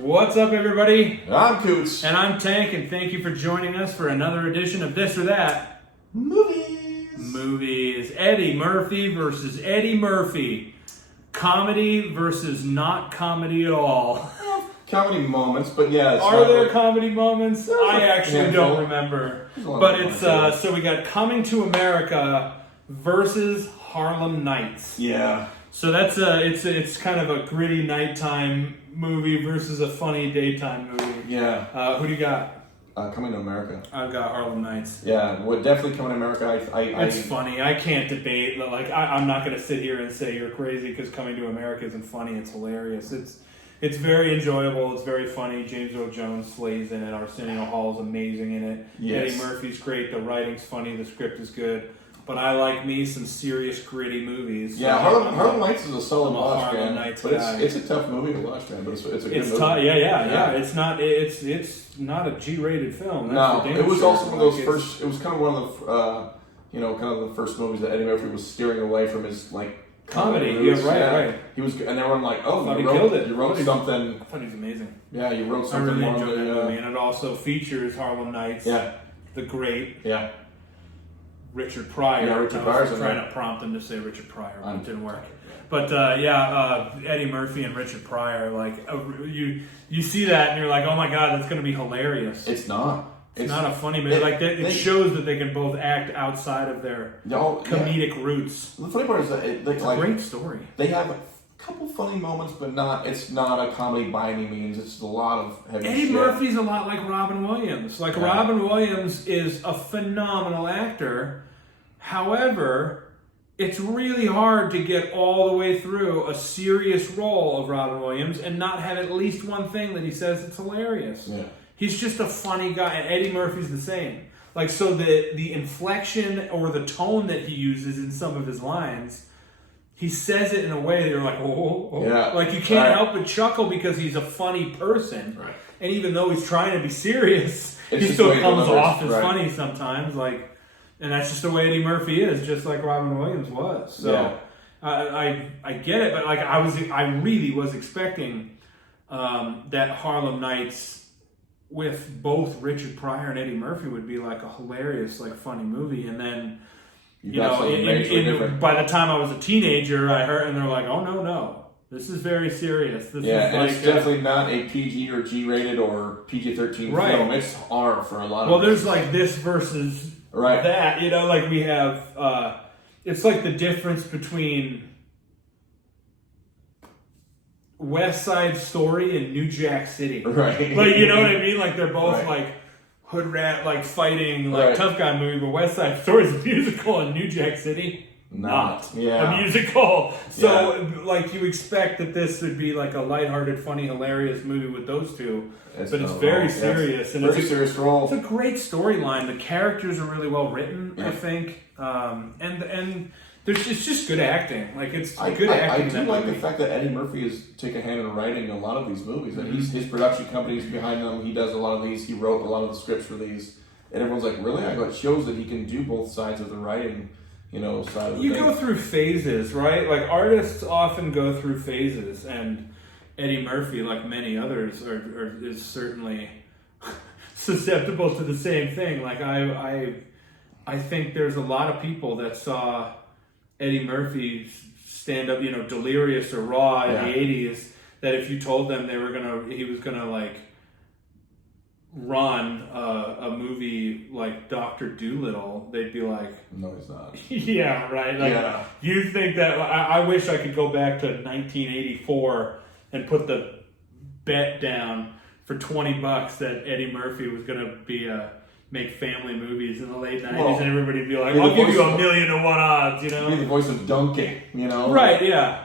What's up, everybody? I'm Coots. And I'm Tank, and thank you for joining us for another edition of This or That. Movies. Eddie Murphy versus Eddie Murphy. Comedy versus not comedy at all. Comedy moments, but yeah. Are there comedy moments? I actually don't remember. But it's, so we got Coming to America versus Harlem Nights. Yeah. So that's it's kind of a gritty nighttime movie versus a funny daytime movie. Yeah. Who do you got? Coming to America. I've got Harlem Nights. Yeah, well, definitely Coming to America. It's funny. I can't debate. Like I'm not going to sit here and say you're crazy because Coming to America isn't funny. It's hilarious. It's very enjoyable. It's very funny. James Earl Jones slays in it. Arsenio Hall's amazing in it. Yes. Eddie Murphy's great. The writing's funny. The script is good. But I like me some serious gritty movies. Yeah, Harlem Nights is a solid watch, Harlem man. Nights but guy. it's a tough movie to watch, man. But it's a good movie. Yeah. It's not a G-rated film. That's it was also one of those first. It was kind of one of the, kind of the first movies that Eddie Murphy was steering away from his comedy. roots. Yeah, right. He was, and everyone killed it. You wrote something. I thought he was amazing. Yeah, you wrote something. I really enjoyed that movie, and it also features Harlem Nights. Yeah. The great. Yeah. Richard Pryor. Yeah, Richard Pryor's I was trying to prompt him to say Richard Pryor, but it didn't work. But Eddie Murphy and Richard Pryor, you see that and you're like, oh my god, that's going to be hilarious. It's not. It's not a funny movie. It shows that they can both act outside of their comedic roots. The funny part is that it's a great story. They have a couple funny moments, but it's not a comedy by any means. It's a lot of heavy Eddie shit. Murphy's a lot like Robin Williams. Robin Williams is a phenomenal actor. However, it's really hard to get all the way through a serious role of Robin Williams and not have at least one thing that he says that's hilarious. Yeah. He's just a funny guy, and Eddie Murphy's the same. So the inflection or the tone that he uses in some of his lines, he says it in a way that you're like, oh. Yeah. You can't help but chuckle because he's a funny person. Right. And even though he's trying to be serious, he still comes off as funny sometimes. And that's just the way Eddie Murphy is, just like Robin Williams was. So I get it, but I really was expecting that Harlem Nights with both Richard Pryor and Eddie Murphy would be like a hilarious, funny movie, and then by the time I was a teenager, I heard and they're like, "Oh no, this is very serious." This is it's definitely not a PG or G-rated or PG-13 film. It's R for a lot of. Well, there's this versus that. We have. It's like the difference between West Side Story and New Jack City. Right. You know what I mean? They're both hood rat, fighting, tough guy movie, but West Side Story is a musical and New Jack City, not a musical. So, you expect that this would be a lighthearted, funny, hilarious movie with those two. But it's very serious. And very serious role. It's a great storyline. The characters are really well written, I think. And it's just good acting. It's good acting. I do like the fact that Eddie Murphy has taken a hand in writing a lot of these movies. And his production company's behind them. He does a lot of these. He wrote a lot of the scripts for these. And everyone's like, really? It shows that he can do both sides of the writing, side of the You go through phases, right? Artists often go through phases. And Eddie Murphy, like many others, is certainly susceptible to the same thing. I think there's a lot of people that saw Eddie Murphy stand up, Delirious or Raw in the 80s, that if you told them he was gonna run a movie like Dr. Dolittle, they'd be like, no, he's not. Yeah, right. You think that? I wish I could go back to 1984 and put the bet down for $20 that Eddie Murphy was gonna make family movies in the late 90s, and everybody'd be like, I'll give you $1 million to 1 odds, He'd be the voice of Donkey, Right, yeah.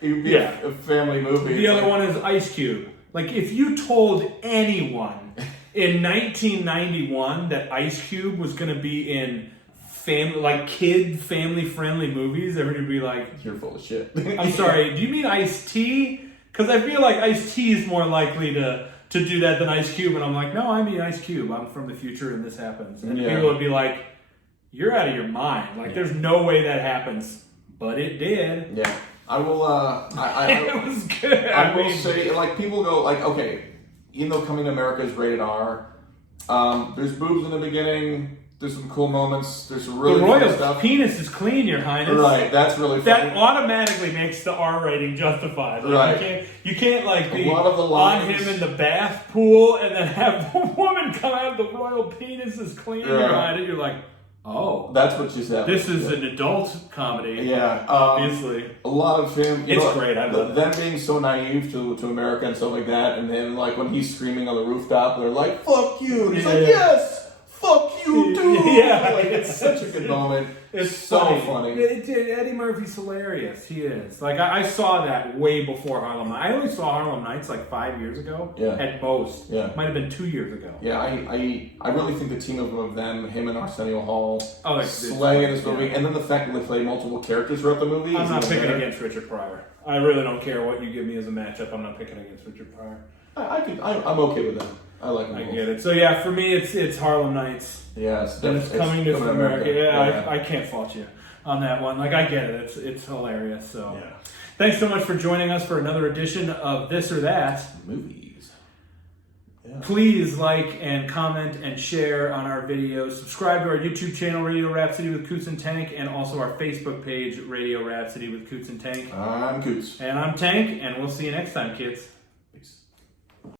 It would be a family movie. The other one is Ice Cube. If you told anyone in 1991 that Ice Cube was going to be in family-friendly movies, everybody would be like, you're full of shit. I'm sorry, do you mean Ice-T? Because I feel like Ice-T is more likely to do that than Ice Cube, and I'm like, no, I mean Ice Cube. I'm from the future, and this happens. And people would be like, you're out of your mind. There's no way that happens, but it did. Yeah. I will. It was good. I will say, like, people go, like, okay, even though Coming to America is rated R, there's boobs in the beginning. There's some cool moments. There's some really the cool royal stuff. penis is clean, Your Highness. Right, that's really funny. That automatically makes the R rating justified. Like, Right. You can't like be A lot of the on lines- him in the bath pool and then have the woman come out. The royal penis is clean. Yeah. You're like, oh, That's what you said. this is an adult comedy. Yeah, obviously. a lot of him. It's great. I love them being so naive to America and stuff like that, and then like when he's screaming on the rooftop, they're like, "Fuck you!" And he's like, "Yes, fuck you, dude." Yeah, like, it's such a good moment. It's so funny. Eddie Murphy's hilarious. He is. Like I saw that way before Harlem. I only saw Harlem Nights like 5 years ago. Yeah. At most. Yeah. Might have been 2 years ago. Yeah, I really think the team of them, him and Arsenio Hall, Oh, slay in this movie, yeah. and then the fact that they play multiple characters throughout the movie. I'm is not even picking better. against Richard Pryor. I really don't care what you give me as a matchup. I'm not picking against Richard Pryor. I'm okay with that. I like them I both. get it. So yeah, for me, it's Harlem Nights. Yes, And it's coming to America. Yeah. Yeah, I can't fault you on that one. Like I get it. It's hilarious. So Yeah. thanks so much for joining us for another edition of This or That. Movies. Yeah. Please like and comment and share on our videos. Subscribe to our YouTube channel, Radio Rhapsody with Coots and Tank, and also our Facebook page, Radio Rhapsody with Coots and Tank. I'm Coots. And I'm Tank, and we'll see you next time, kids.